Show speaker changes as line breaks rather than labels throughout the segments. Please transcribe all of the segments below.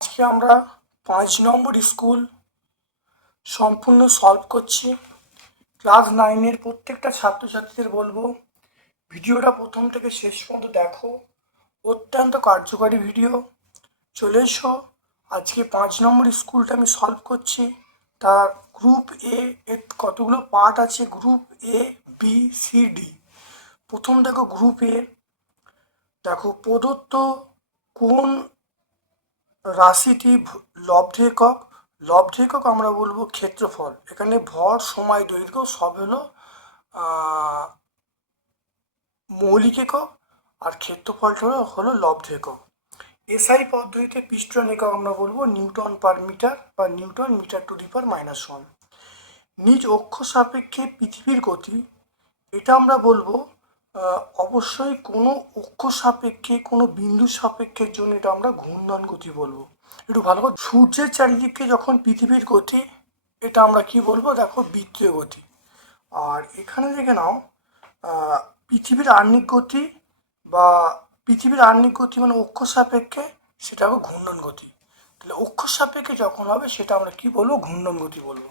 আজকে আমরা পাঁচ নম্বর স্কুল সম্পূর্ণ সলভ করছি। ক্লাস নাইনের প্রত্যেকটা ছাত্রছাত্রীদের বলব, ভিডিওটা প্রথম থেকে শেষ পর্যন্ত দেখো। অত্যন্ত কার্যকারী ভিডিও চলে এসো, আজকে পাঁচ নম্বর স্কুলটা আমি সলভ করছি। তার গ্রুপ এ এর কতগুলো পার্ট আছে? Group A B C D প্রথম দেখো গ্রুপ এ দেখো প্রদত্ত কোন রাশিটি লব্ধ একক লব্ধ একক আমরা বলব ক্ষেত্রফল। এখানে ভর, সময়, দৈর্ঘ্য সব হলো মৌলিক একক, আর ক্ষেত্রফলটা হলো হলো লব্ধ একক এসআই পদ্ধতিতে পিস্টন একক আমরা বলব নিউটন পার মিটার বা newton metre to the power minus one. নিজ অক্ষ সাপেক্ষে পৃথিবীর গতি, এটা আমরা বলব অবশ্যই কোনো অক্ষ সাপেক্ষে, কোনো বিন্দু সাপেক্ষের জন্য এটা আমরা ঘূর্ণন গতি বলব। একটু ভালো করে সূর্যের চারিদিকে যখন পৃথিবীর গতি, এটা আমরা কি বলব? দেখো, বৃত্তীয় গতি। আর এখানে দেখে নাও পৃথিবীর আর্নিক গতি বা পৃথিবীর আর্নিক গতি মানে অক্ষ সাপেক্ষে সেটা হবে ঘূর্ণন গতি। তাহলে অক্ষ সাপেক্ষে যখন হবে সেটা আমরা কি বলব? ঘূর্ণন গতি বলব।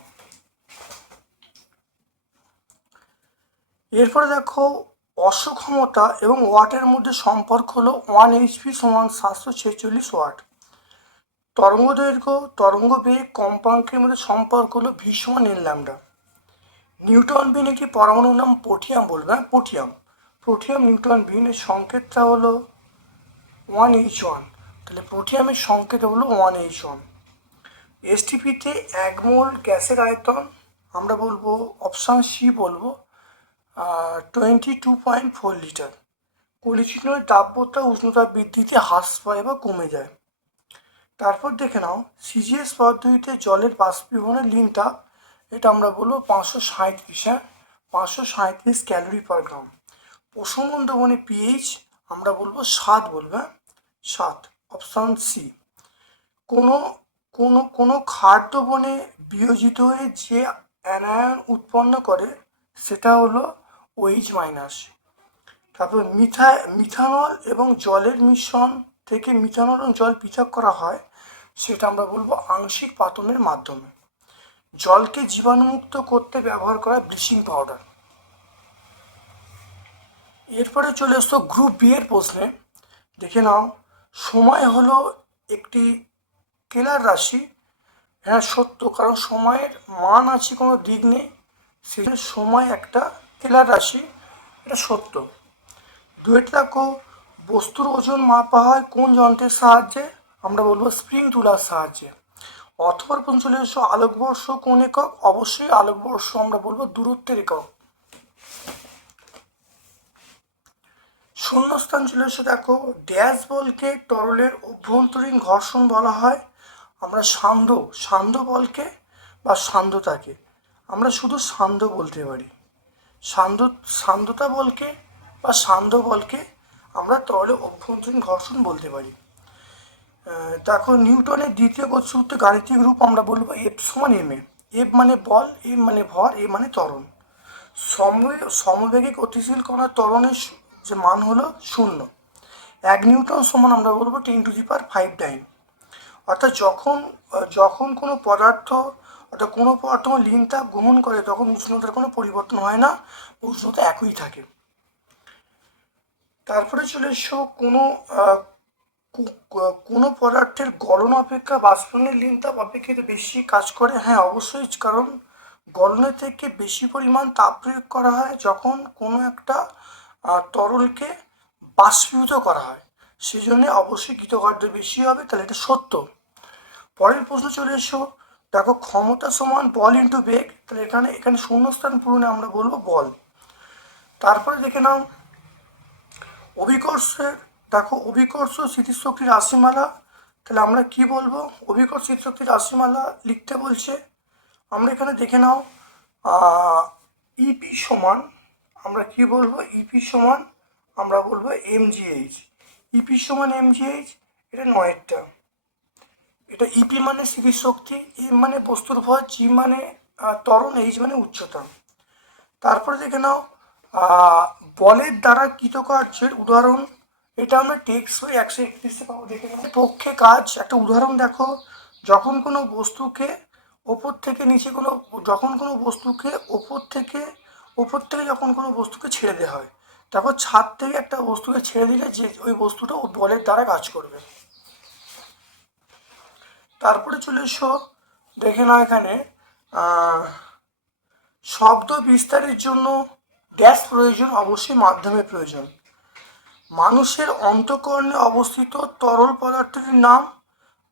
এরপরে দেখো অশ্বক্ষমতা এবং ওয়াটের মধ্যে সম্পর্ক হলো ওয়ান এইচপি সমান সাতশো ছেচল্লিশ ওয়াট। তরঙ্গ দৈর্ঘ্য, তরঙ্গ বেগ, কম্পাঙ্কের মধ্যে সম্পর্ক হলো ভি সমান এন ল্যামডা নিউটন বিন একটি পরমাণুর নাম পোটিয়াম বলবে? হ্যাঁ পোটিয়াম। পোটিয়াম নিউটন বিন এর সংকেতটা হলো ওয়ান এইচ ওয়ান তাহলে পোটিয়ামের সংকেত হলো ওয়ান এইচ ওয়ান এসটিপিতে এক মোল গ্যাসের আয়তন, আমরা বলব অপশান সি বলব twenty two point four litre কলিচিনের তাপমাত্রা উষ্ণতা বৃদ্ধিতে হ্রাস পায় বা কমে যায়। তারপর দেখে নাও সিজিএস পদ্ধতিতে জলের বাষ্পীভবনের লিন তাপ এটা আমরা বলব পাঁচশো সাঁত্রিশ হ্যাঁ? পাঁচশো সাঁত্রিশ ক্যালোরি পার গ্রাম। প্রশমন দমনে পিএইচ আমরা বলব সাত বলব সাত অপশান সি কোনো কোনো কোনো খাদ্য বনে বিয়োজিত হয়ে যে অ্যানায়ন উৎপন্ন করে, সেটা হলো ওইচ মাইনাস তারপর মিথা, মিথানল এবং জলের মিশ্রণ থেকে মিথানল এবং জল পৃথক করা হয়, সেটা আমরা বলব আংশিক পাতনের মাধ্যমে। জলকে জীবাণুমুক্ত করতে ব্যবহার করা ব্লিচিং পাউডার এরপরে চলে আসতো গ্রুপ বি এর প্রশ্নে দেখে নাও, সময় হলো একটি কেলার রাশি। হ্যাঁ সত্য, কারণ সময়ের মান আছে, কোনো দিক নেই। সেখানে সময় একটা কেলার রাশি, এটা সত্য। দুয়েট দেখো বস্তুর ওজন মাপা হয় কোন যন্ত্রের সাহায্যে? আমরা বলব স্প্রিং তুলার সাহায্যে। অথবা পঞ্চল্লিশ আলোকবর্ষ কোন একক, অবশ্যই আলোকবর্ষ আমরা বলব দূরত্বের একক। শূন্যস্থান চলে এসে দেখো ড্যাশ বলকে তরলের অভ্যন্তরীণ ঘর্ষণ বলা হয়। আমরা সান্ধ্য সান্ধ্য বলকে বা সান্ধ্যতাকে, আমরা শুধু সান্ধ্য বলতে পারি। সান্ধ্য, সান্ধ্যতা বলকে বা সান্ধ্য বলকে আমরা তরলে অভ্যন্তরীণ ঘর্ষণ বলতে পারি। দেখো, নিউটনের দ্বিতীয় গতিসূত্রে গাণিতিক রূপ আমরা বলব এফ সমান এম এ এফ মানে বল এম মানে ভর এ মানে ত্বরণ। সমবে সমবেগে গতিশীল কণার ত্বরণের সু- যে মান হলো শূন্য। এক নিউটন সমান আমরা বলব ten to the power five time. অর্থাৎ যখন যখন কোনো পদার্থ অর্থাৎ কোনো পদার্থ লিন তাপ গ্রহণ করে, তখন উষ্ণতার কোনো পরিবর্তন হয় না, উষ্ণতা একই থাকে। তারপরে চলে এসো কোনো কোনো পদার্থের গলন অপেক্ষা বাষ্পনের লিন তাপ অপেক্ষিত বেশি কাজ করে। হ্যাঁ অবশ্যই, কারণ গলনের থেকে বেশি পরিমাণ তাপ প্রয়োগ করা হয় যখন কোনো একটা তরলকে বাষ্পীভূত করা হয়। সেই জন্য অবশ্যই কৃতকার্য বেশি হবে, তাহলে এটা সত্য। পরের প্রশ্ন চলে এসো। দেখো, ক্ষমতা সমান বল ইন্টু বেগ, তাহলে এখানে এখানে শূন্যস্থান পূরণে আমরা বলব বল। তারপরে দেখে নাও অভিকর্ষের দেখো, অভিকর্ষ স্মৃতিশক্তির রাশিমালা, তাহলে আমরা কি বলব? অভিকর্ষ স্মৃতিশক্তির রাশিমালা লিখতে বলছে। আমরা এখানে দেখে নাও ইপি সমান আমরা কি বলব? ইপি সমান আমরা বলব এমজিএইচ ইপি সমান এমজিএইচ এটা নয়েরটা। এটা ইপি মানে স্মৃতিশক্তি এম মানে বস্তুর ভর জি মানে ত্বরণ এইচ মানে উচ্চতা। তারপরে দেখে নাও বলের দ্বারা কৃতকার্যের উদাহরণ। এটা আমরা টেক্সট বই একশো একত্রিশে পাবো, দেখে নাও। পক্ষে কাজ, একটা উদাহরণ দেখো। যখন কোনো বস্তুকে ওপর থেকে নিচে কোনো, যখন কোনো বস্তুকে ওপর থেকে ওপর থেকে যখন কোনো বস্তুকে ছেড়ে দেওয়া হয় তারপর ছাদ থেকে একটা বস্তুকে ছেড়ে দিলে যে ওই বস্তুটা ও বলের দ্বারা কাজ করবে। তারপরে চলে এসো, দেখে নাও এখানে শব্দ বিস্তারের জন্য ড্যাশ প্রয়োজন অবশ্যই মাধ্যমে প্রয়োজন। মানুষের অন্তকর্ণে অবস্থিত তরল পদার্থটির নাম,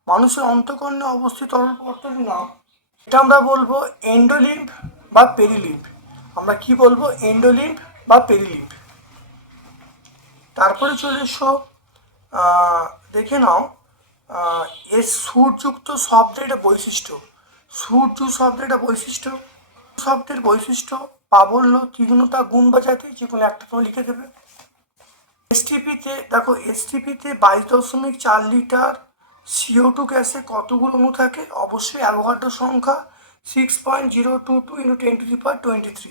মানুষের অন্তঃকরণে অবস্থিত তরল পদার্থটির নাম, এটা আমরা বলব এন্ডোলিম্ফ বা পেরিলিম্ফ। আমরা কি বলব? এন্ডোলিম্ফ বা পেরিলিম্ফ তারপরে চলে এসো দেখে নাও এর সুরযুক্ত শব্দের একটা বৈশিষ্ট্য। সুরযুক্ত শব্দের একটা বৈশিষ্ট্য। শব্দের বৈশিষ্ট্য প্রাবল্য তীক্ষ্ণতা গুণ বা জাতি যে কোনো একটা তুমি লিখে দেবে। এসটিপিতে দেখো এসটিপিতে বাইশ দশমিক চার লিটার সিও টু গ্যাসে কতগুলো অণু থাকে? অবশ্যই অ্যাভোগাড্রো সংখ্যা six point zero two two into ten to the power twenty three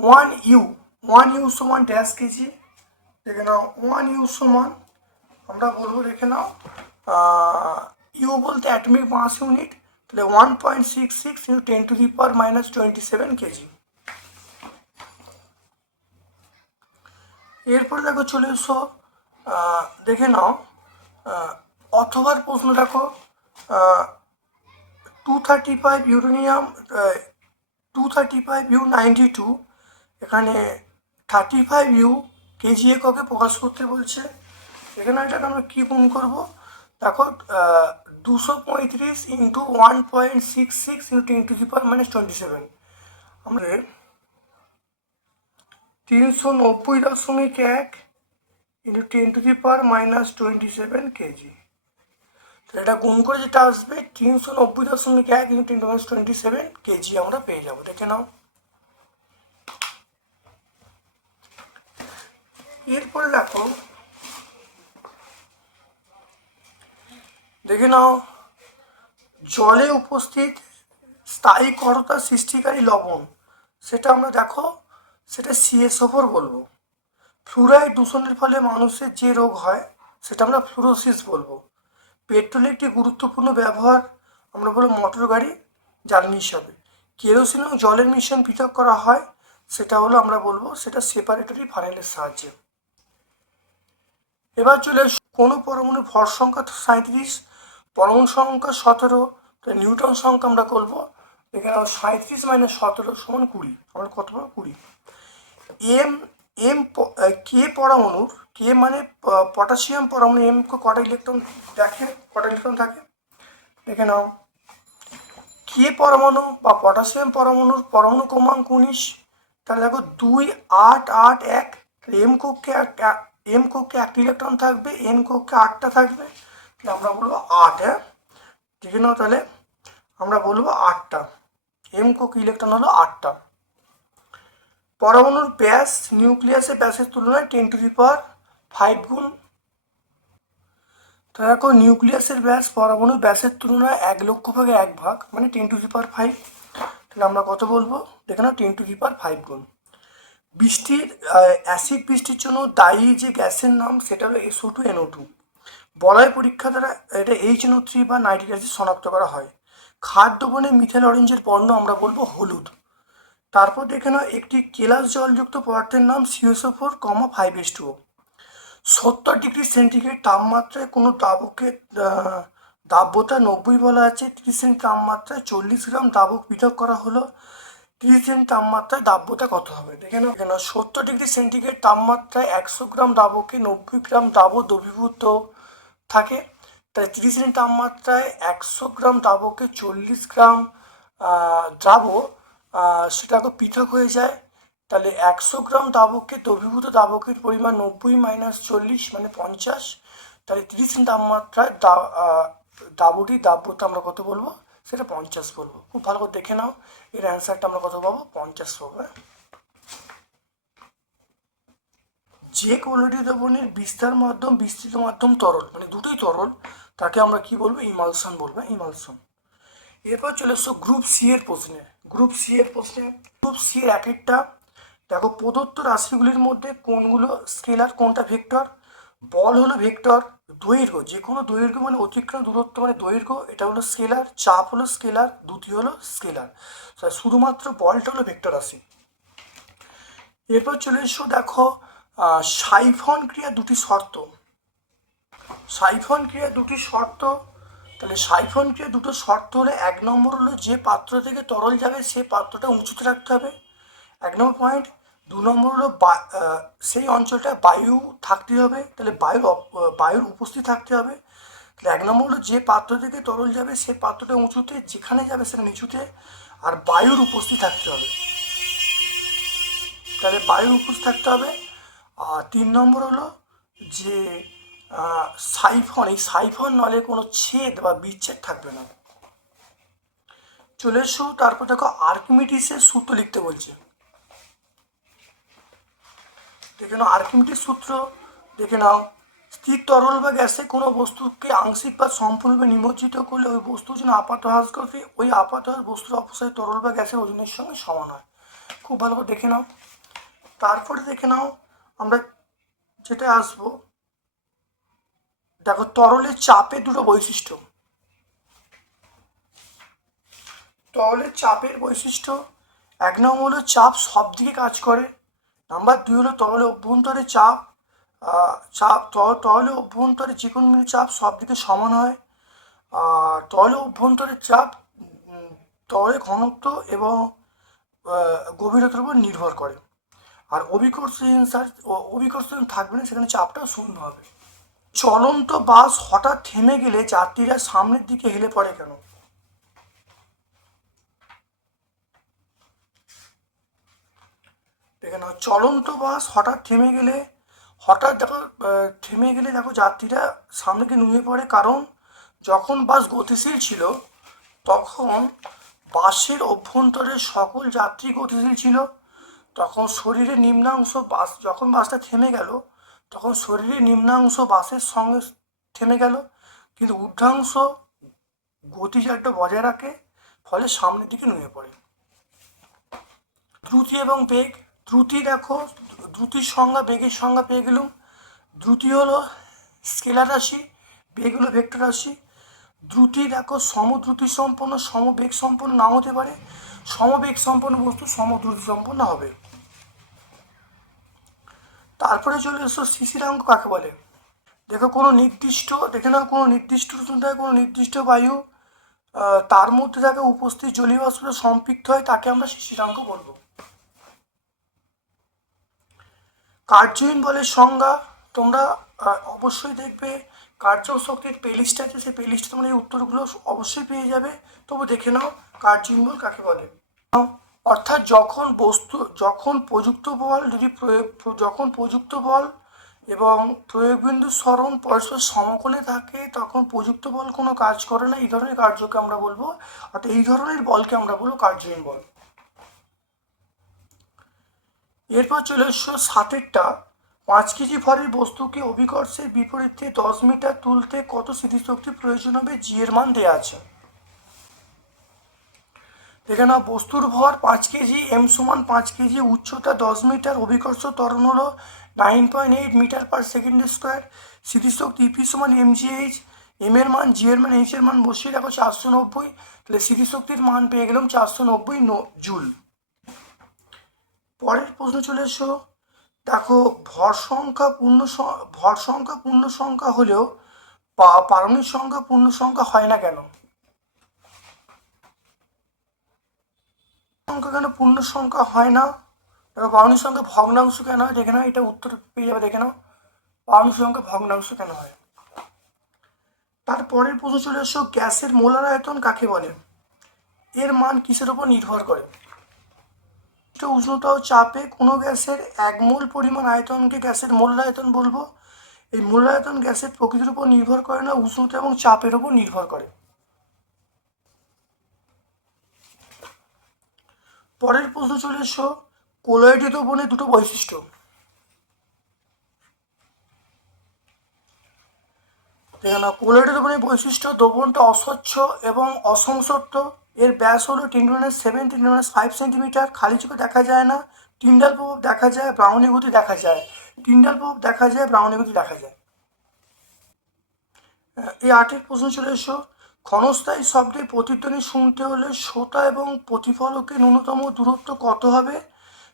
one U one U সমান ড্যাশ কেজি। দেখে নাও, ওয়ান ইউ সমান, আমরা বলব দেখে নাও ইউ বলতে অ্যাটমিক মাস ইউনিট, তাহলে one point six six U ten to the power minus twenty seven KG. এরপরে দেখো চলে এসো দেখে নাও অথবার প্রশ্ন দেখো two thirty five uranium two thirty five U ninety two এখানে থার্টি ফাইভ ইউ কেজি এককে প্রকাশ করতে বলছে। এখানে এটাকে আমরা কী গুণ করব? দেখো দুশো পঁয়ত্রিশ into one point six six into ten to the power minus twenty seven আমরা তিনশো নব্বই দশমিক এক into ten to the power minus twenty seven KG তাহলে এটা গুণ করে যেটা আসবে, তিনশো নব্বই দশমিক এক into ten minus twenty seven KG আমরা পেয়ে যাব। দেখে নাও। এরপরে দেখো, দেখে নাও, জলে উপস্থিত স্থায়ী করতা সৃষ্টিকারী লবণ, সেটা আমরা দেখো, সেটা সিএস বলব। ফ্লুরাইড দূষণের ফলে মানুষের যে রোগ হয়, সেটা আমরা ফ্লুরোসিস বলব। পেট্রোলের একটি গুরুত্বপূর্ণ ব্যবহার, আমরা বলব মোটর গাড়ি জ্বালানি হিসাবে। কেরোসিন ও জলের মিশ্রণ পৃথক করা হয়, সেটা হলো আমরা বলব সেটা সেপারেটরি ফানেলের সাহায্যে। এবার চলে কোনো পরমাণুর ভর সংখ্যা সাঁত্রিশ পরমাণু সংখ্যা সতেরো নিউটন সংখ্যা আমরা করব, এখানে সাঁত্রিশ মাইনাস সতেরো সমান কুড়ি, আমরা কত পাবো? কুড়ি। এম এম কে পরমাণুর, কে মানে পটাশিয়াম পরমাণু, এম কটা ইলেকট্রন দেখে কটা ইলেকট্রন থাকে। দেখে নাও। কে পরমাণু বা পটাশিয়াম পরমাণুর পরমাণু ক্রমাঙ্ক উনিশ, তাহলে দেখো দুই আট আট এক এম কক্ষে এম কক্ষে একটা ইলেকট্রন থাকবে এন কক্ষে আটটা থাকবে আমরা বলব আট হ্যাঁ? দেখে নাও তাহলে, আমরা বলব আটটা। এম কক্ষে ইলেকট্রন হলো আটটা। পরমাণুর ব্যাস নিউক্লিয়াসের ব্যাসের তুলনায় ten to the power five গুণ। তো দেখো, নিউক্লিয়াসের ব্যাস পরমাণুর ব্যাসের তুলনায় এক লক্ষ ভাগে এক ভাগ মানে ten to the power five তাহলে আমরা কত বলব? দেখে নাও ten to the power five গুণ। বৃষ্টির অ্যাসিড বৃষ্টির জন্য দায়ী যে গ্যাসের নাম, সেটা হলো এসও টু এনও টু বলয় পরীক্ষা দ্বারা এটা এইচ এনও থ্রি বা নাইট্রিক অ্যাসিড শনাক্ত করা হয়। খাদ্য বনে মিথেল অরেঞ্জের বর্ণ আমরা বলব হলুদ। তারপর দেখে নাও, একটি কেলাস জলযুক্ত পদার্থের নাম সিওসো four comma five S two সত্তর ডিগ্রি সেন্টিগ্রেড তাপমাত্রায় কোনো দাবকের দাব্যতা নব্বই বলা আছে, তিরিশ সেন্ট তাপমাত্রায় চল্লিশ গ্রাম দাবক পৃথক করা হলো তিরিশ সেন্ট তাপমাত্রায় দাব্যতা কত হবে? দেখে নাও। নাও সত্তর ডিগ্রি সেন্টিগ্রেড তাপমাত্রায় একশো গ্রাম দাবকে নব্বই গ্রাম দাবক দ্রবীভূত থাকে? তাই তিরিশ সেন্ট তাপমাত্রায় একশো গ্রাম দাবকে চল্লিশ গ্রাম দ্রাবক আহ, সেটাকে পৃথক হয়ে যায়। তাহলে একশো গ্রাম দাবককে দ্রবীভূত দাবকের পরিমাণ নব্বই মাইনাস চল্লিশ মানে পঞ্চাশ? তাহলে তিরিশ তাপমাত্রায় দা- আহ, দাব্যতা আমরা কত বলব? সেটা পঞ্চাশ বলব। খুব ভালো করে দেখে নাও। এর অ্যান্সারটা আমরা কত পাবো? পঞ্চাশ পাবো হ্যাঁ? যে কোয়ালিটি দ্রবণের বিস্তার মাধ্যম, বিস্তৃত মাধ্যম তরল মানে দুটোই তরল, তাকে আমরা কি বলব? ইমালশন বলব ইমালশন এরপর চলে এসো গ্রুপ সি এর প্রশ্নে। গ্রুপ সি এর প্রশ্নে গ্রুপ সি এর এক একটা। দেখো প্রদত্ত রাশিগুলির মধ্যে কোনগুলো স্কেলার কোনটা ভেক্টর বল হলো ভেক্টর, দৈর্ঘ্য যে কোনো দৈর্ঘ্য মানে অতিক্রম দূরত্ব মানে দৈর্ঘ্য, এটা হলো স্কেলার, চাপ হলো স্কেলার দুটি হলো স্কেলার। শুধুমাত্র বলটা হলো ভেক্টর রাশি। এরপর চলে এসো দেখো সাইফন ক্রিয়া দুটি শর্ত। সাইফন ক্রিয়া দুটি শর্ত, তাহলে সাইফন ক্রিয়া দুটো শর্ত হলে, এক নম্বর হলো যে পাত্র থেকে তরল যাবে, সে পাত্রটা উঁচুতে রাখতে হবে। এক নম্বর পয়েন্ট দু নম্বর হলো সেই অঞ্চলটা বায়ু থাকতে হবে, তাহলে বায়ুর বায়ুর উপস্থিত থাকতে হবে। তাহলে এক নম্বর হলো যে পাত্র থেকে তরল যাবে, সে পাত্রটা উঁচুতে, যেখানে যাবে সেটা নিচুতে, আর বায়ুর উপস্থিত থাকতে হবে। তাহলে বায়ুর উপস্থিত থাকতে হবে। আর তিন নম্বর হলো যে সাইফন, এই সাইফন নলে কোনো ছেদ বা বিচ্ছেদ থাকবে না। চলে এসো, তারপর দেখো আর্কিমিডিসের সূত্র লিখতে বলছে। দেখে নাও, আর্কিমিডিস সূত্র দেখে নাও। স্থির তরল বা গ্যাসে কোনো বস্তুকে আংশিক বা সম্পূর্ণভাবে নিমজ্জিত করলে ওই বস্তুর জন্য আপাত হ্রাস করতে ওই আপাত হ্রাস বস্তুর অপসারী তরল বা গ্যাসের ওজনের সঙ্গে সমান হয়। খুব ভালো করে দেখে নাও। তারপরে দেখে নাও, আমরা যেটা আসব, দেখো তরলের চাপের দুটো বৈশিষ্ট্য। তরলের চাপের বৈশিষ্ট্য, এক নম্বর হলো চাপ সব দিকে কাজ করে নাম্বার দুই হলো তরলের অভ্যন্তরে চাপ চাপ তর- তরলের অভ্যন্তরে যে কোনো মিনিট চাপ সব দিকে সমান হয়। আর তরলের অভ্যন্তরে চাপ উম, তরলের ঘনত্ব এবং গভীরতার উপর নির্ভর করে। আর অভিকর্ষণ অভিকর্ষণ থাকবে না সেখানে চাপটাও শূন্য হবে। চলন্ত বাস হঠাৎ থেমে গেলে যাত্রীরা সামনের দিকে হেলে পড়ে কেন? নাও চলন্ত বাস হঠাৎ থেমে গেলে, হঠাৎ দেখো থেমে গেলে দেখো যাত্রীরা সামনে দিকে নুয়ে পড়ে। কারণ যখন বাস গতিশীল ছিল, তখন বাসের অভ্যন্তরে সকল যাত্রী গতিশীল ছিল। তখন শরীরের নিম্নাংশ বাস, যখন বাসটা থেমে গেল, তখন শরীরের নিম্নাংশ বাসের সঙ্গে থেমে গেল। কিন্তু ঊর্ধ্বাংশ গতিজারটা বজায় রাখে, ফলে সামনের দিকে নুয়ে পড়ে। দ্রুতি এবং বেগ দ্রুতি দেখো, দ্রুতির সংজ্ঞা, বেগের সংজ্ঞা পেয়ে গেলুম। দ্রুতি হলো স্কেলার রাশি, বেগ হলো ভেক্টর রাশি। দ্রুতি দেখো, সমদ্রুতি সম্পন্ন, সমবেগ সম্পন্ন না হতে পারে। সমবেগ সম্পন্ন বস্তু সমদ্রুতি সম্পন্ন হবে। তারপরে চলে এসো শিশিরাঙ্ক কাকে বলে? দেখো, কোনো নির্দিষ্ট, দেখে নাও, কোনো নির্দিষ্ট উষ্ণতায় কোনো নির্দিষ্ট বায়ু তার মধ্যে থাকা উপস্থিত জলীয় সম্পৃক্ত হয়, তাকে আমরা শিশিরাঙ্ক বলব। কার্যহীন বলের সংজ্ঞা, তোমরা অবশ্যই দেখবে কার্য শক্তির প্লেলিস্ট আছে, সেই প্লেলিস্টে তোমরা এই উত্তরগুলো অবশ্যই পেয়ে যাবে। তবু দেখে নাও কার্যহীন বল কাকে বলে। অর্থাৎ যখন বস্তু, যখন প্রযুক্ত বল, যদি প্রয়োগ, যখন প্রযুক্ত বল এবং প্রয়োগবিন্দু স্মরণ পরস্পর সমকোণে থাকে, তখন প্রযুক্ত বল কোনো কাজ করে না। এই ধরনের কার্যকে আমরা বলব, অর্থাৎ এই ধরনের বলকে আমরা বলব কার্যহীন বল। এরপর চলে এসো সাতেরটা। পাঁচ কেজি ভরের বস্তুকে অভিকর্ষের বিপরীতে দশ মিটার তুলতে কত স্মৃতিশক্তি প্রয়োজন হবে? জি এর মান দেওয়া আছে। দেখে নাও, বস্তুর ভর পাঁচ কেজি এম সমান পাঁচ কেজি, উচ্চতা দশ মিটার অভিকর্ষ ত্বরণ হলো nine point eight metre per second square স্মৃতিশক্তি ইপি সমান এম জি এইচ এম এর মান জি এর মান এইচ এর মান বসিয়ে রাখো চারশো নব্বই। তাহলে স্মৃতিশক্তির মান পেয়ে গেলাম চারশো নব্বই জুল পরের প্রশ্ন চলে এসো। দেখো, ভর সংখ্যা পূর্ণ ভর সংখ্যা পূর্ণ সংখ্যা হলেও পারমিক সংখ্যা পূর্ণ সংখ্যা হয় না কেন? সংখ্যা কেন পূর্ণ সংখ্যা হয় না? দেখো পারমিক সংখ্যা ভগ্নাংশ কেন হয়? দেখে নাও, এটা উত্তর পেয়ে যাবে, দেখে নাও। পারমিক সংখ্যা ভগ্নাংশ কেন হয়? তারপরের প্রশ্ন চলে এসো, গ্যাসের মোলার আয়তন কাকে বলে? এর মান কিসের উপর নির্ভর করে? উষ্ণতা ও চাপে, কোনো গ্যাসের এক মোল পরিমাণ আয়তনকে গ্যাসের মূল্যায়তন বলব? এই মূল্যায়তন গ্যাসের প্রকৃতির উপর নির্ভর করে না, উষ্ণতা এবং চাপের উপর নির্ভর করে। পরের প্রশ্ন চলে এসো কোলয়েডীয় দ্রবণের দুটো বৈশিষ্ট্য। দেখে না দ্রবণের বৈশিষ্ট্য, দ্রবণটা অস্বচ্ছ এবং অসংসর্ত এর ব্যাস হলো ten seven ten five centimetre খালি চোখে দেখা যায় না। টিন্ডাল প্রভাব দেখা যায় ব্রাউনি গতি দেখা যায়। টিন্ডাল প্রভাব দেখা যায় ব্রাউনি গতি দেখা যায়। এই আটের প্রশ্ন চলে এসো। ক্ষণস্থায়ী শব্দে প্রতিধ্বনি শুনতে হলে শ্রোতা এবং প্রতিফলকের ন্যূনতম দূরত্ব কত হবে?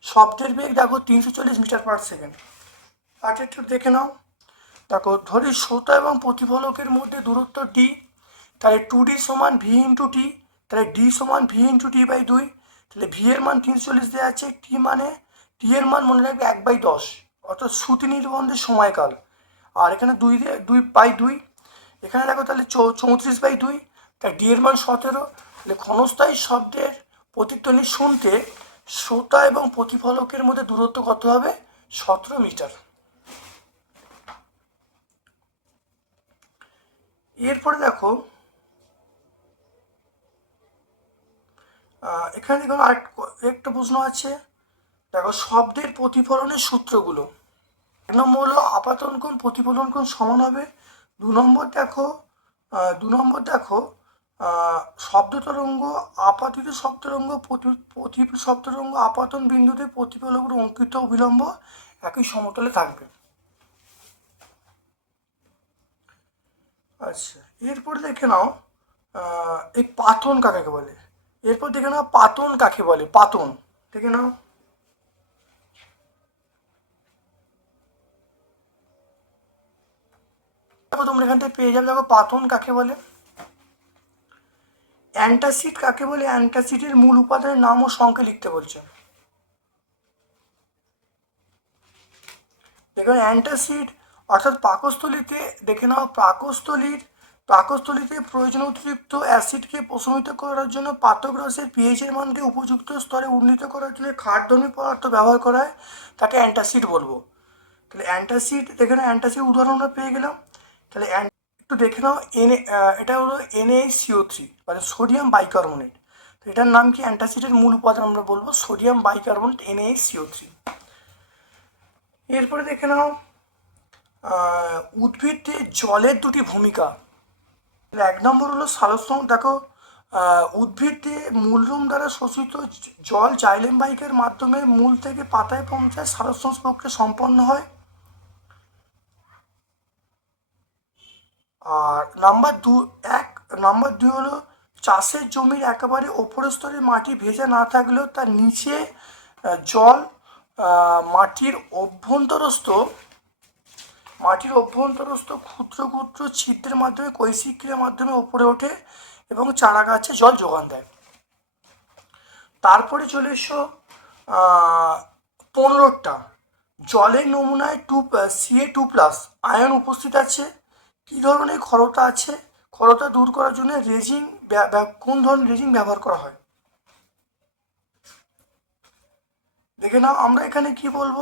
শব্দের বেগ দেখো তিনশো চল্লিশ মিটার পার সেকেন্ড আটেরটা দেখে নাও। দেখো, ধরি শ্রোতা এবং প্রতিফলকের মধ্যে দূরত্ব ডি তাহলে টু ডি সমান ভি ইন্টু টি তাহলে ডি সমান ভি ইন্টু টি বাই দুই, তাহলে ভি এর মান তিনশো চল্লিশ দেওয়া আছে টি মানে টি এর মান মনে রাখবে এক বাই দশ, অর্থাৎ শ্রুতি নির্বন্ধের সময়কাল। আর এখানে দুই দুই বাই দুই, এখানে দেখো তাহলে চৌত্রিশ বাই দুই তাই ডি এর মান সতেরো, তাহলে ক্ষণস্থায়ী শব্দের প্রতিধ্বনি শুনতে শ্রোতা এবং প্রতিফলকের মধ্যে দূরত্ব কত হবে? সতেরো মিটার। এরপরে দেখো এখানে দেখো আর একটা প্রশ্ন আছে। দেখো, শব্দের প্রতিফলনের সূত্রগুলো। এক নম্বর হলো, আপাতন কোণ প্রতিফলন কোণ সমান হবে। দু নম্বর দেখো দু নম্বর দেখো শব্দ তরঙ্গ আপাতিত শব্দ তরঙ্গ প্রতি শব্দরঙ্গ আপাতন বিন্দুতে প্রতিফলকের অঙ্কিত অবিলম্ব একই সমতলে থাকবে। আচ্ছা এরপর দেখে নাও এই পাতন কাকে বলে? এরপর দেখে নাও পাতন কাকে বলে, পাতন। দেখে নাও। দেখো তোমরা এখান থেকে পেয়ে যাবে, দেখো পাতন কাকে বলে। অ্যান্টাসিড কাকে বলে? অ্যান্টাসিডের মূল উপাদানের নাম ও সংখ্যা লিখতে বলছে। দেখুন অ্যান্টাসিড অর্থাৎ পাকস্থলীতে, দেখে নাও, পাকস্থলীর পাকস্থলীতে প্রয়োজন অতিরিক্ত অ্যাসিডকে প্রশমিত করার জন্য পাতক রসের পিএইচের মানকে উপযুক্ত স্তরে উন্নীত করার জন্য খাদ্যধর্মী পদার্থ ব্যবহার করা হয়। তাকে অ্যান্টাসিড বলব। তাহলে অ্যান্টাসিড, দেখে নাও, অ্যান্টাসিড উদাহরণ আমরা পেয়ে গেলাম। তাহলে একটু দেখে নাও এনএ এটা হলো N A C O three মানে সোডিয়াম বাইকার্বনেট তো এটার নাম কি? অ্যান্টাসিডের মূল উপাদান আমরা বলব সোডিয়াম বাইকার্বনেট এনএসিও থ্রি এরপরে দেখে নাও উদ্ভিদে জলের দুটি ভূমিকা। এক নম্বর হলো সালোকসং দেখো উদ্ভিদে মূলরুম দ্বারা শোষিত জল জাইলেম বাইকের মাধ্যমে মূল থেকে পাতায় পৌঁছায় সালোকসংস প্রক্রিয়া সম্পন্ন হয়। আর নাম্বার দু, এক, নাম্বার দুই হলো চাষের জমির একেবারে ওপরের স্তরে মাটি ভেজা না থাকলেও তার নিচে জল মাটির অভ্যন্তরস্থ মাটির অভ্যন্তরস্থ ক্ষুদ্র ক্ষুদ্র ছিদ্রের মাধ্যমে কৈশিক ক্রিয়ার মাধ্যমে ওপরে ওঠে এবং চারা গাছে জল যোগান দেয়। তারপরে চলে এসো পনেরোটা। জলের নমুনায় two C A two plus ion উপস্থিত আছে। কী ধরনের ক্ষরতা আছে? ক্ষরতা দূর করার জন্য রেজিং কোন ধরনের রেজিং ব্যবহার করা হয়? দেখে নাও, আমরা এখানে কি বলব?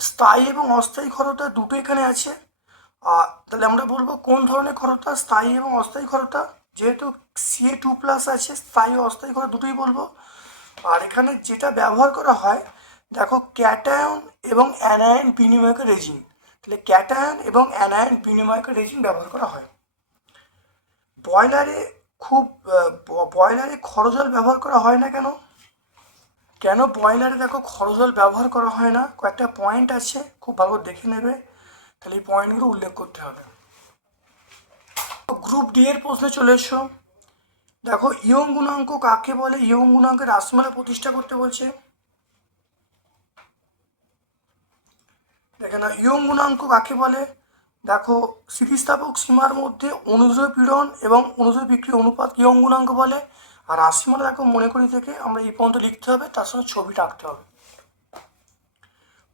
স্থায়ী এবং অস্থায়ী ক্ষরতা দুটো এখানে আছে। তাহলে আমরা বলব কোন ধরনের ক্ষরতা স্থায়ী এবং অস্থায়ী ক্ষরতা যেহেতু সিএ টু প্লাস আছে স্থায়ী অস্থায়ী ক্ষরতা দুটোই বলব। আর এখানে যেটা ব্যবহার করা হয় দেখো ক্যাটায়ন এবং অ্যানায়ন বিনিময়কে রেজিন তাহলে ক্যাটায়ন এবং অ্যানায়ন বিনিময়কে রেজিন ব্যবহার করা হয়। ব্রয়লারে খুব আহ, ব- বয়লারে খরজল ব্যবহার করা হয় না কেন? কেন বয়লারে দেখো খরজল ব্যবহার করা হয় না? কয়েকটা পয়েন্ট আছে, খুব ভালো দেখে নেবে। তাহলে এই পয়েন্টগুলো উল্লেখ করতে হবে। গ্রুপ ডি এর প্রশ্নে চলে এসো। দেখো, ইয়ং গুণাঙ্ক কাকে বলে? ইয়ং গুণাঙ্কের রাশিমালা প্রতিষ্ঠা করতে বলছে। দেখে না ইয়ং গুণাঙ্ক কাকে বলে? দেখো স্থিতিস্থাপক সীমার মধ্যে অনুজয় পীড়ন এবং অনুজয় বিক্রি অনুপাত ইয়ং গুণাঙ্ক বলে? আর রাশিমালা দেখো, মনে করি থেকে আমরা এই পর্যন্ত লিখতে হবে, তার সঙ্গে ছবিটা আঁকতে হবে।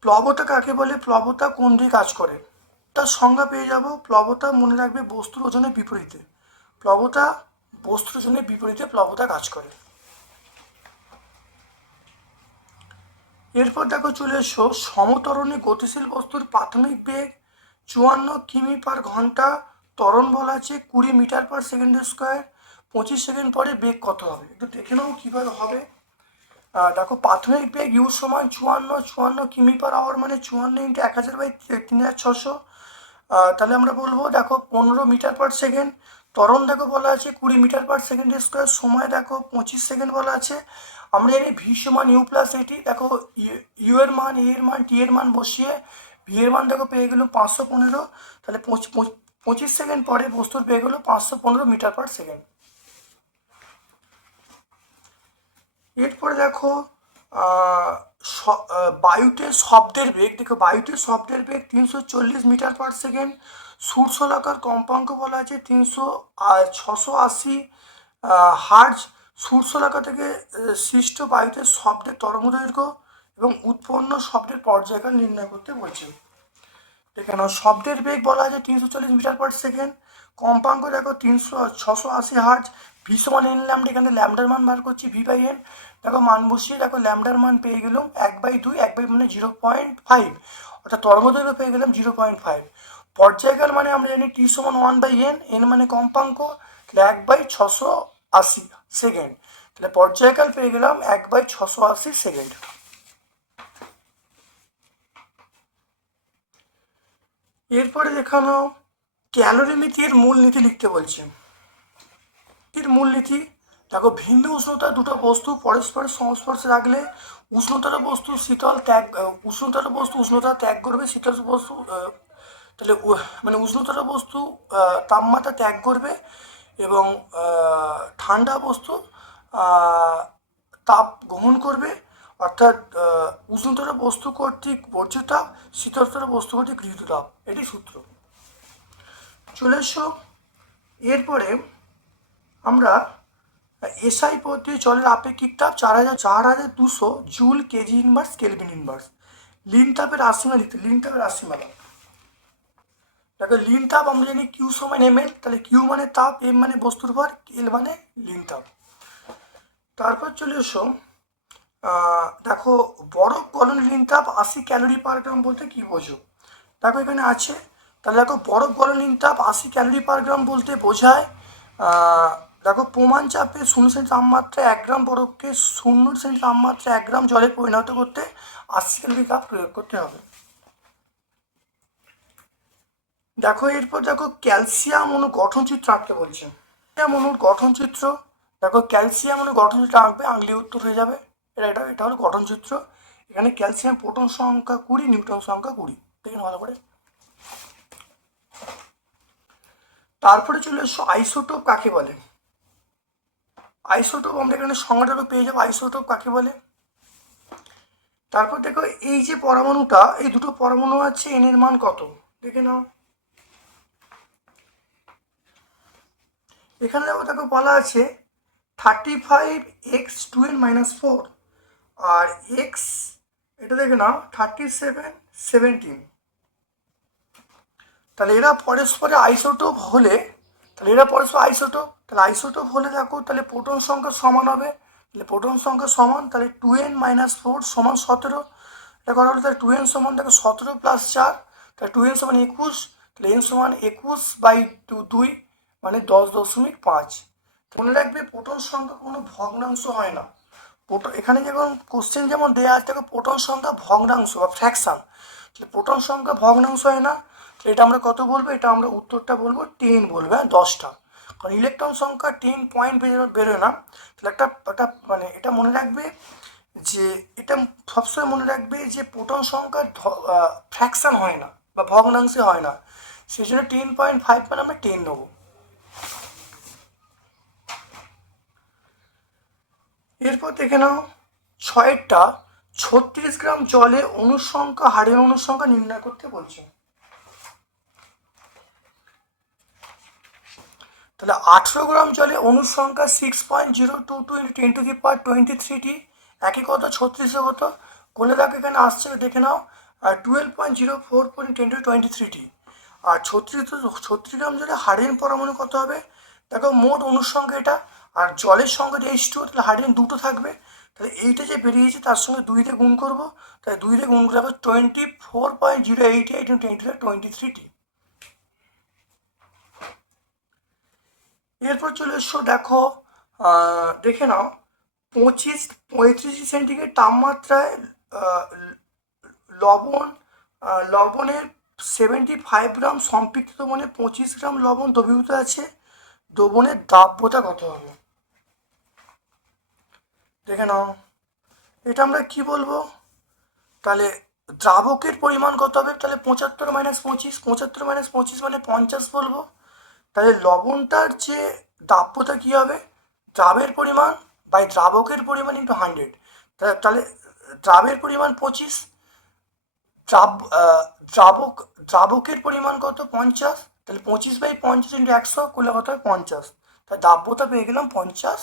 প্লবতা কাকে বলে? প্লবতা কোন দিয়ে কাজ করে? তার সংজ্ঞা পেয়ে যাব। প্লবতা মনে রাখবে বস্তুর ওজনের বিপরীতে। প্লবতা বস্তুর ওজনের বিপরীতে প্লবতা কাজ করে। এরপর দেখো চলে এসো। সমতরণে গতিশীল বস্তুর প্রাথমিক বেগ চুয়ান্ন কিমি পার ঘণ্টা, ত্বরণ বলা আছে কুড়ি মিটার পার সেকেন্ড স্কোয়ার। পঁচিশ সেকেন্ড পরে বেগ কত হবে? একটু দেখে নাও কীভাবে হবে। দেখো, প্রাথমিক বেগ ইউ সমান চুয়ান্ন চুয়ান্ন কিমি পার আওয়ার মানে চুয়ান্ন ইন্টু এক হাজার বাই তিন হাজার ছশো তাহলে আমরা বলব, দেখো, পনেরো মিটার পার সেকেন্ড ত্বরণ দেখো বলা আছে, কুড়ি মিটার পার সেকেন্ড স্কোয়ার সময় দেখো, পঁচিশ সেকেন্ড বলা আছে। আমরা জানি ভি সমান ইউ প্লাস এটি দেখো ইউ এর মান এ এর মান টি এর মান বসিয়ে ভি এর মান দেখো পেয়ে গেলো পাঁচশো পনেরো। তাহলে পঁচ- পঁচ- পঁচিশ সেকেন্ড পরে বস্তুর পেয়ে গেলো পাঁচশো পনেরো মিটার পার সেকেন্ড এরপরে দেখো বায়ুতে শব্দের বেগ, দেখো বায়ুতে শব্দের বেগ তিনশো চল্লিশ মিটার পার সেকেন্ড সূর্যলাকার কম্পাঙ্ক বলা আছে তিনশো ছশো আশি হার্জ সূর্যলাকা থেকে সৃষ্ট বায়ুতে শব্দের তরঙ্গ দৈর্ঘ্য এবং উৎপন্ন শব্দের পর্যায়কাল নির্ণয় করতে বলছে। দেখে নাও, শব্দের বেগ বলা আছে তিনশো চল্লিশ মিটার পার সেকেন্ড কম্পাঙ্ক দেখো তিনশো, ছশো আশি হার্জ ভি সমান এন ল্যামডা এখানে ল্যামডার মান বার করছি ভি বাই এন দেখো মান বসিয়ে, দেখো ল্যামডার মান পেয়ে গেলাম এক বাই দুই, এক বাই মানে জিরো পয়েন্ট ফাইভ অর্থাৎ তরঙ্গ দৈর্ঘ্য পেয়ে গেলাম জিরো পয়েন্ট ফাইভ পর্যায়কাল মানে আমরা জানি টি সমান ওয়ান বাই এন এন মানে কম্পাঙ্ক, তাহলে এক বাই ছশো আশি সেকেন্ড তাহলে পর্যায়কাল পেয়ে গেলাম এক বাই ছশো আশি সেকেন্ড এরপরে দেখানো ক্যালোরিমিতির মূলনীতি লিখতে বলছে। এর মূলনীতি দেখো, ভিন্ন উষ্ণতা দুটো বস্তু পরস্পরের সংস্পর্শে রাখলে উষ্ণতার বস্তু শীতল ত্যাগ উষ্ণতার বস্তু উষ্ণতা ত্যাগ করবে, শীতল বস্তু তাহলে মানে উষ্ণতার বস্তু তাপমাত্রা ত্যাগ করবে এবং ঠান্ডা বস্তু তাপ গ্রহণ করবে। অর্থাৎ উষ্ণতর বস্তু কর্তৃক বর্জ্য তাপ, শীতলতর বস্তু কর্তৃক গৃহীত তাপ। এটি সূত্র। চলে এরপরে আমরা এসআই পদ্ধতি জলের আপেক্ষিক তাপ চার হাজার চার হাজার দুশো joule K G inverse kelvin inverse Lin তাপের রাশিমালা লিখতে লিন তাপের রাশিমালা দেখো লিন তাপ আমরা জানি কিউ সমান এম এল তাহলে কিউ মানে তাপ এম মানে বস্তুর ভর এল মানে লিন তাপ তারপর চলে এসো দেখো বরফ গলন লিন তাপ আশি ক্যালোরি পার গ্রাম বলতে কি বোঝো? দেখো, এখানে আছে। তাহলে দেখো বরফ গলন লিন তাপ আশি ক্যালোরি পার গ্রাম বলতে বোঝায় দেখো, প্রমাণ চাপে শূন্য শ্রেণি তাপমাত্রা এক গ্রাম বরফকে শূন্য শ্রেণি তাপমাত্রা এক গ্রাম জলে পরিণত করতে আশি ক্যালোরি কাপ প্রয়োগ করতে হবে। দেখো, এরপর দেখো, ক্যালসিয়াম অণু গঠন চিত্র আঁকতে বলছে। ক্যালসিয়াম গঠন চিত্র, দেখো, ক্যালসিয়াম অণু গঠন চিত্র আঁকবে আঁকলে উত্তর হয়ে যাবে। এটা এটা এটা হলো গঠন চিত্র। এখানে ক্যালসিয়াম প্রোটন সংখ্যা কুড়ি নিউটন সংখ্যা কুড়ি। দেখেন ভালো করে। তারপরে চলে এসো, আইসোটোপ কাকে বলে? আইসোটোপ আমরা এখানে সংজ্ঞাটা পেয়ে যাব, আইসোটোপ কাকে বলে? তারপর দেখো, এই যে পরমাণুটা, এই দুটো পরমাণু আছে এন এর মান কত? দেখে নাও। এখানে দেখো দেখো বলা আছে thirty five X two N minus four আর এক্স এটা দেখে নাও থার্টি সেভেন সেভেন্টিন তাহলে এরা পরস্পরে আইসোটোপ হলে তাহলে এরা পরস্পর আইসোটোপ তাহলে আইসোটোপ হলে দেখো, তাহলে প্রোটন সংখ্যা সমান হবে। তাহলে প্রোটন সংখ্যা সমান, তাহলে টু এন মাইনাস ফোর সমান সতেরো। এটা করা হলো? তাহলে টু এন সমান, দেখো সতেরো প্লাস চার, তাহলে টু এন সমান একুশ, তাহলে এন সমান একুশ বাই টু দুই মানে দশ দশমিক পাঁচ। মনে রাখবে প্রোটন সংখ্যা কোনো ভগ্নাংশ হয় না। প্রোটন এখানে যেমন কোশ্চেন যেমন দেওয়া আছে প্রোটন সংখ্যা ভগ্নাংশ বা ফ্র্যাকশন তাহলে প্রোটন সংখ্যা ভগ্নাংশ হয় না এটা আমরা কত বলব? এটা আমরা উত্তরটা বলব টেন বলব হ্যাঁ দশটা। কারণ ইলেকট্রন সংখ্যা টেন পয়েন্ট বেরো বেরোয় না তাহলে একটা একটা মানে এটা মনে রাখবে যে এটা সবসময় মনে রাখবে যে প্রোটন সংখ্যা ফ্র্যাকশন হয় না বা ভগ্নাংশে হয় না। সেই জন্য টেন পয়েন্ট ফাইভ মানে আমরা টেন নেব। এরপর দেখে নাও ছয়েরটা ছত্রিশ গ্রাম জলে অনুসংখ্যা, হাড়ের অনুসংখ্যা নির্ণয় করতে বলছে। তাহলে আঠেরো গ্রাম জলে অনুসংখ্যা six point zero two two into ten to the power twenty three একই কত ছত্রিশে কত? কোলে দেখো এখানে আসছে, দেখে নাও। আর twelve point zero four point ten to twenty three আর ছত্রিশ ছত্রিশ গ্রাম জলে হাইড্রোজেন পরমাণু কত হবে? দেখো মোট অনুসংখ্যা এটা। আর জলের সঙ্গে যে এইচ টু তাহলে হাইড্রোজেন দুটো থাকবে। তাহলে এইটা যে বেরিয়েছে, তার সঙ্গে দুই দিয়ে গুণ করব। তাহলে দুই দিয়ে গুণ করে twenty four point zero eight eight twenty twenty three এরপর চলে এসো, দেখো দেখে নাও, পঁচিশ, পঁয়ত্রিশ সেন্টিগ্রেড তাপমাত্রায় লবণ লবণের সেভেন্টি ফাইভ গ্রাম সম্পৃক্ত মানে পঁচিশ গ্রাম লবণ দ্রবীভূত আছে। দ্রবণের দ্রাব্যতা কত হবে? দেখে নাও, এটা আমরা কি বলব? তাহলে দ্রাবকের পরিমাণ কত হবে? তাহলে পঁচাত্তর মাইনাস পঁচিশ, পঁচাত্তর মাইনাস পঁচিশ মানে পঞ্চাশ বলব। তাহলে লবণটার যে দ্রাব্যতা কী হবে? দ্রাবের পরিমাণ বাই দ্রাবকের পরিমাণ ইন্টু হান্ড্রেড তাহলে দ্রাবের পরিমাণ পঁচিশ, দ্রাব দ্রাবক, দ্রাবকের পরিমাণ কত? পঞ্চাশ। তাহলে পঁচিশ বাই পঞ্চাশ ইন্টু একশো করলে কত হয়? পঞ্চাশ। তাই দ্রাব্যতা পেয়ে গেলাম পঞ্চাশ।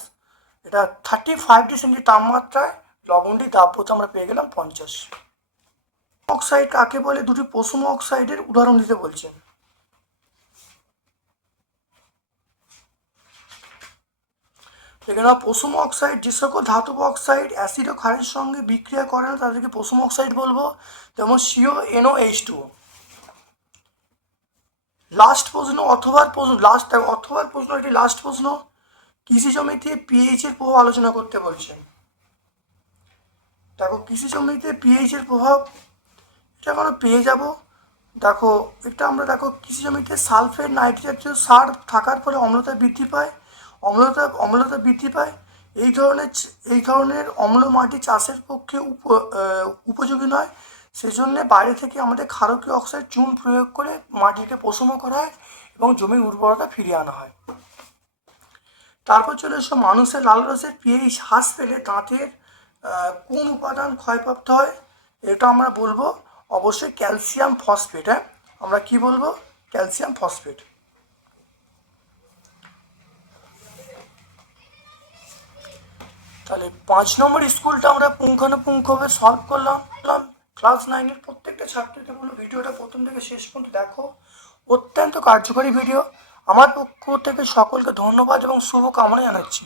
এটা থার্টি ফাইভ ডিগ্রি তাপমাত্রায় লবণটির দ্রাব্যতা আমরা পেয়ে গেলাম পঞ্চাশ। অক্সাইড কাকে বলে? দুটি পশম অক্সাইডের উদাহরণ দিতে বলছেন। এখানে পশম অক্সাইড যে সকল ধাতব অক্সাইড, অ্যাসিড ও ক্ষারের সঙ্গে বিক্রিয়া করে না, তাদেরকে পশম অক্সাইড বলব। যেমন C O, N O, H two last প্রশ্ন অথবা প্রশ্ন, লাস্ট অথবার প্রশ্ন এটি লাস্ট প্রশ্ন। কৃষি জমিতে পিএইচ এর প্রভাব আলোচনা করতে বলছেন দেখো, কৃষি জমিতে পিএইচ এর প্রভাব, এটা আমরা পেয়ে যাব। দেখো, এটা আমরা, দেখো, কৃষি জমিতে সালফেট নাইট্রেট জাতীয় সার থাকার ফলে অম্লতা বৃদ্ধি পায়। অম্লতা অম্লতা বৃদ্ধি পায়। এই ধরনের এই ধরনের অম্ল মাটি চাষের পক্ষে উপ উপযোগী নয়। সেই সেজন্য বাইরে থেকে আমাদের ক্ষারকীয় অক্সাইড চুন প্রয়োগ করে মাটিকে পশম করা হয় এবং জমির উর্বরতা ফিরিয়ে আনা হয়। তারপর চলে এসো মানুষের লাল রসের পিএইচ হ্রাস পেলে দাঁতের কোন উপাদান ক্ষয়প্রাপ্ত হয়, এটা আমরা বলব। অবশ্যই ক্যালসিয়াম ফসফেট হ্যাঁ? আমরা কি বলব? Calcium phosphate. তাহলে পাঁচ নম্বর স্কুলটা আমরা পুঙ্খানুপুঙ্খভাবে সলভ করলাম ক্লাস নাইনের প্রত্যেকটা ছাত্রীকে বলো ভিডিওটা প্রথম থেকে শেষ পর্যন্ত দেখো। অত্যন্ত কার্যকরী ভিডিও আমার পক্ষ থেকে সকলকে ধন্যবাদ এবং শুভকামনা জানাচ্ছি।